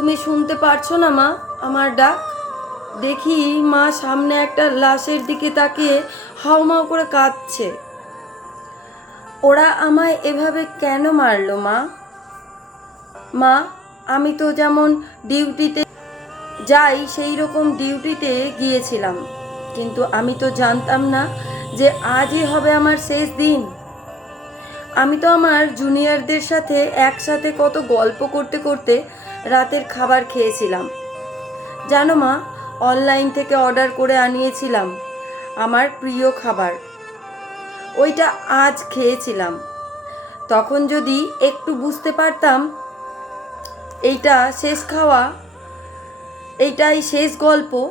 তুমি শুনতে পারছ না, মা? আমার ডাক। দেখি মা সামনে একটা লাশের দিকে তাকিয়ে হাউমাউ করে কাঁদছে। ওরা আমায় এভাবে কেন মারলো, মা? মা, আমি তো যেমন ডিউটিতে যাই সেই রকম ডিউটিতে গিয়েছিলাম। কিন্তু আমি তো জানতাম না যে আজই হবে আমার শেষ দিন। আমি তো আমার জুনিয়রদের সাথে একসাথে কত গল্প করতে করতে রাতের খাবার খেয়েছিলাম। জানো মা অনলাইন থেকে অর্ডার করে আনিয়েছিলাম আমার প্রিয় খাবার। ওইটা আজ খেয়েছিলাম। তখন যদি একটু বুঝতে পারতাম, এইটা শেষ খাওয়া, এইটাই শেষ গল্প।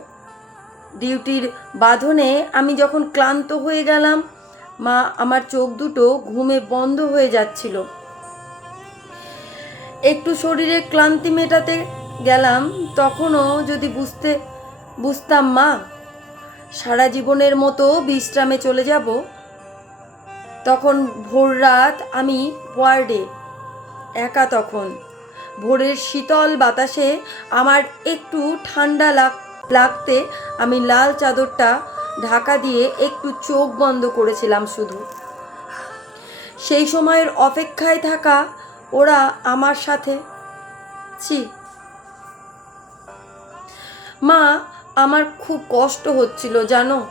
ডিউটির বাঁধনে আমি যখন ক্লান্ত হয়ে গেলাম, মা, আমার চোখ দুটো ঘুমে বন্ধ হয়ে যাচ্ছিল। একটু শরীরে ক্লান্তি মেটাতে গেলাম, তখনও যদি বুঝতে, বুঝতাম মা, সারা জীবনের মতো বিশ্রামে চলে যাব। তখন ভোর রাত আমি ওয়ার্ডে, একা তখন। ভোরের শীতল বাতাসে আমার একটু ঠান্ডা লাগ, লাগতে আমি লাল চাদরটা ঢাকা দিয়ে একটু চোখ বন্ধ করেছিলাম শুধু। সেই সময়ের অপেক্ষায় থাকা ওরা আমার সাথে। ছি। মা, আমার খুব কষ্ট হচ্ছিল, জানো?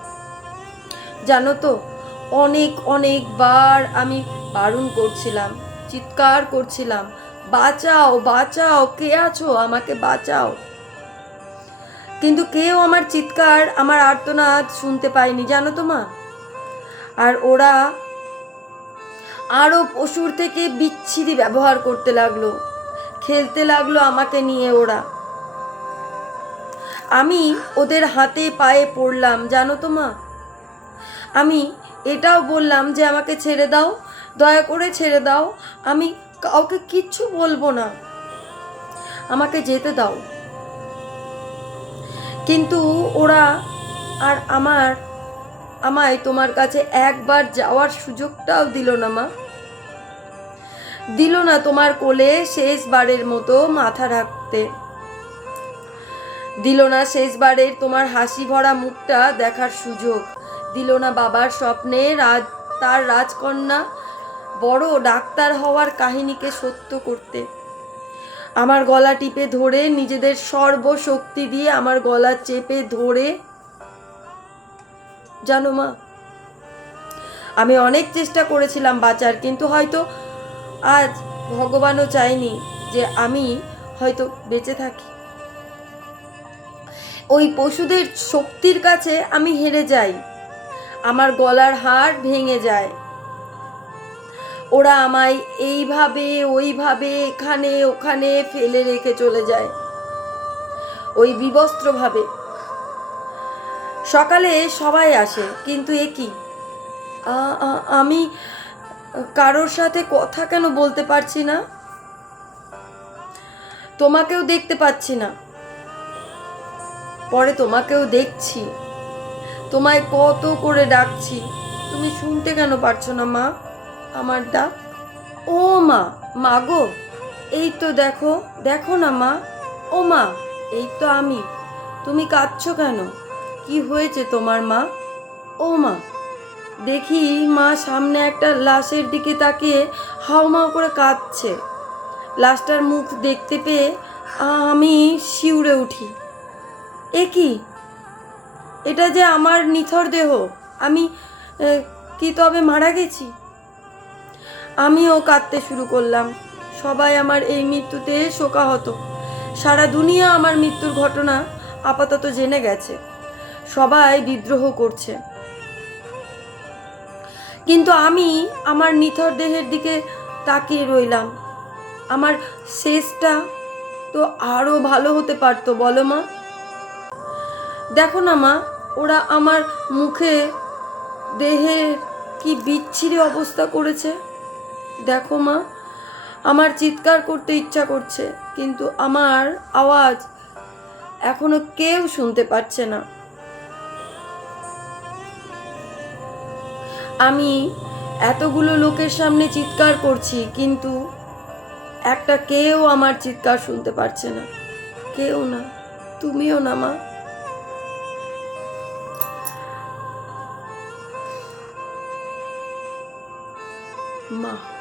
জানো তো, অনেক অনেকবার আমি বারণ করছিলাম, চিৎকার করছিলাম, বাঁচাও বাঁচাও, কে আছো? আমাকে বাঁচাও। কিন্তু কেউ আমার চিৎকার, আমার আর্তনাদ শুনতে পায়নি, জানো তো মা? আর ওরা আরও পশুর থেকে বিচ্ছিরি ব্যবহার করতে লাগল। খেলতে লাগল আমাকে নিয়ে ওরা। আমি ওদের হাতে পায়ে পড়লাম, জানো তো মা? আমি এটাও বললাম যে আমাকে ছেড়ে দাও, দয়া করে ছেড়ে দাও, আমি কাউকে কিচ্ছু বলব না। আমাকে যেতে দাও। কিন্তু ওরা আর আমার আমায় তোমার কাছে একবার যাওয়ার সুযোগটাও দিল না, মা। দিল না তোমার কোলে শেষবারের মতো মাথা রাখতে। দিল না শেষবারের তোমার হাসি ভরা মুখটা দেখার সুযোগ। দিল না বাবার স্বপ্নে রাজ, তার রাজকন্যা, বড় ডাক্তার হওয়ার কাহিনীকে সত্য করতে। আমার গলা টিপে ধরে নিজেদের সর্বশক্তি দিয়ে আমার গলা চেপে ধরে জানো মা? আমি অনেক চেষ্টা করেছিলাম বাঁচার, কিন্তু হয়তো আজ ভগবানও চায়নি যে আমি হয়তো বেঁচে থাকি। ওই পশুদের শক্তির কাছে আমি হেরে যাই। আমার গলার হাড় ভেঙে যায়। ওরা আমায় এইভাবে, ওইভাবে, এখানে, ওখানে ফেলে রেখে চলে যায়। ওই বিবস্ত্রভাবে সকালে সবাই আসে, কিন্তু এ কি? আমি কারোর সাথে কথা কেন বলতে পারছি না? তোমাকেও দেখতে পাচ্ছি না। পরে তোমাকেও দেখছি। তোমায় কত করে ডাকছি। তুমি শুনতে কেন পারছ না, মা? আমার ডাক। ও মা মা গো। এই তো দেখো দেখো না, মা। ও মা, এই তো আমি। তুমি কাঁদছো কেন? কি হয়েছে তোমার মা? ও মা, দেখি মা সামনে একটা লাশের দিকে তাকিয়ে হাউমাউ করে কাঁদছে। লাশটার মুখ দেখতে পেয়ে আমি শিউরে উঠি। এ কি? এটা যে আমার নিথর দেহ। আমি কি তবে মারা গেছি? আমিও কাঁদতে শুরু করলাম। সবাই আমার এই মৃত্যুতে শোকাহত। সারা দুনিয়া আমার মৃত্যুর ঘটনা আপাতত জেনে গেছে। সবাই বিদ্রোহ করছে। কিন্তু আমি আমার নিথর দেহের দিকে তাকিয়ে রইলাম। আমার শেষটা তো আরও ভালো হতে পারতো, বলো মা? দেখো না মা, ওরা আমার মুখে দেহের কি বিচ্ছিরি অবস্থা করেছে। দেখো মা, আমার চিৎকার করতে ইচ্ছা করছে, কিন্তু আমার আওয়াজ এখনও কেউ শুনতে পাচ্ছে না। আমি এতগুলো লোকের সামনে চিৎকার করছি, কিন্তু একটা কেউ আমার চিৎকার শুনতে পারছে না। কেউ না, তুমিও না, মা। মা।